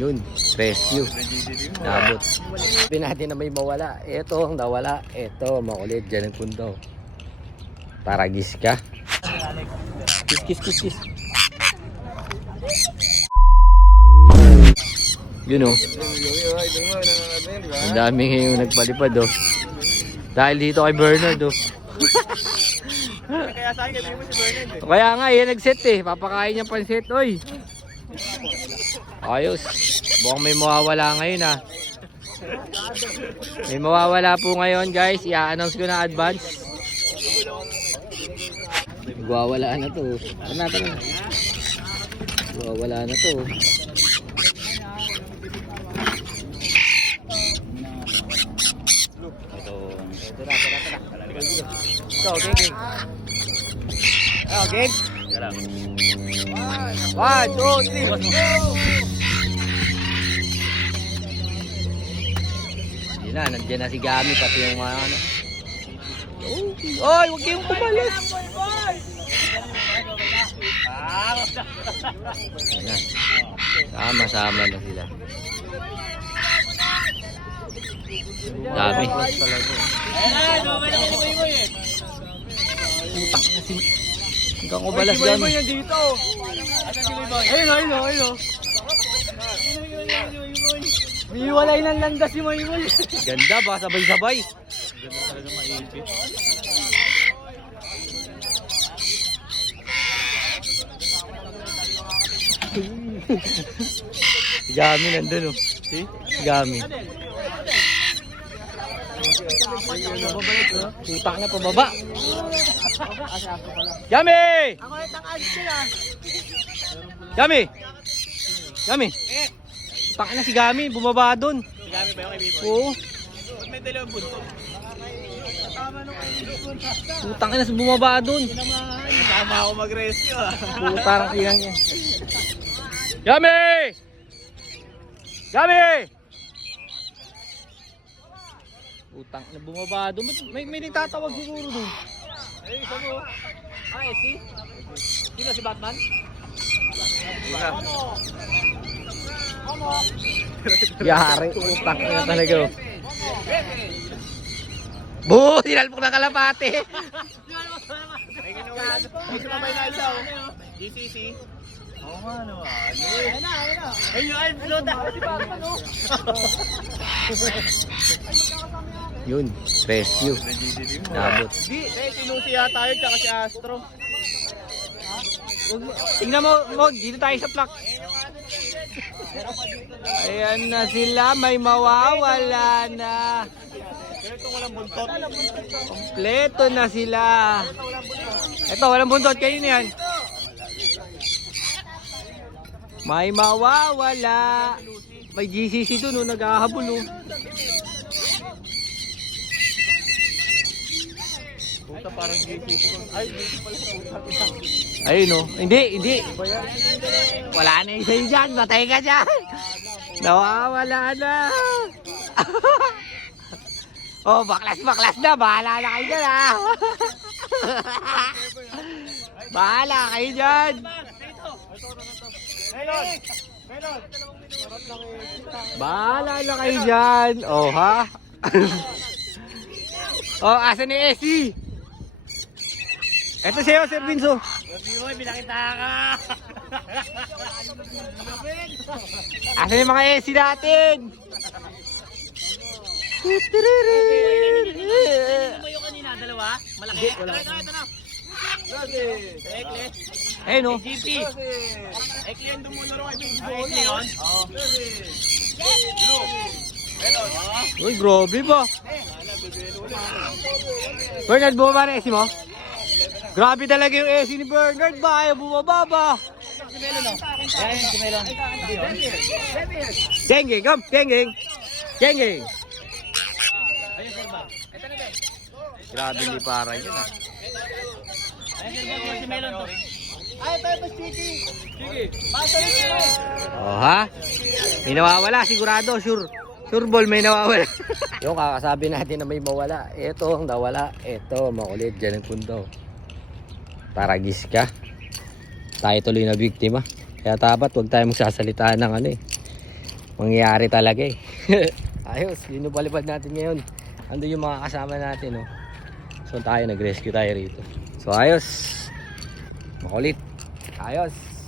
Yun, rescue. Nabot. Sabi natin na may mawala. Ito ang nawala. Ito, makulit. Diyan ang punto. Taragis ka. Kiss. Yun o. Ang dami ngayong nagpalipad o. Dahil dito kay Bernard o. Kaya sa akin, gabi mo si Bernard eh. Kaya nga, yan nag-set eh. Papakain niya pansit. Oy. Ayos. Mukhang may mawawala ngayon ah. May mawawala po ngayon guys. I-announce ko na advance. Magwawala na to. Tara. Magwawala na to. Tara. Go, gang. Oh, gang. 1, 2, 3, go! Yun na, nandiyan na si Gami pati yung mga ano. Oy, huwag kayong kumalas. Sama-sama na sila. Dami. Utang na si... Hanggang ubalas Gami. Yan dito. Ayun. May walay ng landas si Maymoy. Ganda ba? Sabay-sabay. Ganda talaga maipit. Si Gami nandun oh. Si Gami. Utang na pababa. Gami! Ako ulit ang ads ko na. Gami! Utang na si Gami, bumaba dun. Si Gami ba yung kay Biboy? Oo. Ba't may dalawang bunto? Utang na bumaba dun. Kasama ako mag-rescue ah. Utang ilang yan. Gami! Utang na bumaba dun. May nagtatawag siguro dun. Ay, isa mo. Si? Sino si Batman? Yari, utang na talaga oh. Buh! Sinalpok na kalapate! May ginawa. May sumabay na isa oh. GCC. Oo nga naman. Ayun na. Ayun, float na si Batman oh. Yun, rescue. Nabot. Di, sinusi yata yun tsaka si Astro. Tingnan mo, dito tayo sa plak. Ayan na sila, may mawawala na. Ganito walang buntot. Kompleto na sila. Ito, walang buntot, kayo na yan. May mawawala. May GCC dun, naghahabol oh. Puta parang GCC. Ay, GCC pala sa puta. Ayun oh. Hindi. Wala na isa yun dyan. Matay ka dyan. Nawawala na. Oh, baklas na. Bahala na kayo dyan ah. Bahala kayo dyan. Melon. Bahala na kayo dyan. Oh ha. Oh, asa ni Essie? Ito siya, Sir Vinzo. Biboy, pinakita ka. Asa yung mga Essie natin? Mo yung kanina, dalawa? Malaki? Ito na. Ekle. Ayun oh. GP. Ekle yung dumularo kay Biboy. Ekle yun? Oo. Uy, grabe ba? Bernard, bumaba na Essie mo? Grabe talaga yung Essie ni Bernard ba? Ayaw bumaba ba? Si Melon o. Ayan si Melon. Gengeng, come! Gengeng! Ayun sir ba? Ito na din. Grabe ni para yun ah. Ayun sir ba? Si Melon to. Ay, ito Chiki. Basta rin sila. Oh ha? May nawawala, sigurado, sure. Sure ball, may nawawala. Yung kakasabi natin na may mawala. Ito ang nawala. Ito, makulit. Diyan ang punto. Taragis ka. Tayo tuloy na biktima. Kaya dapat huwag tayo magsasalita ng ano eh. mangyayari talaga eh. Ayos, yun yung palipad natin ngayon. Ando yung mga kasama natin, oh. So tayo, nag-rescue tayo rito. So ayos. Makulit. Ayos.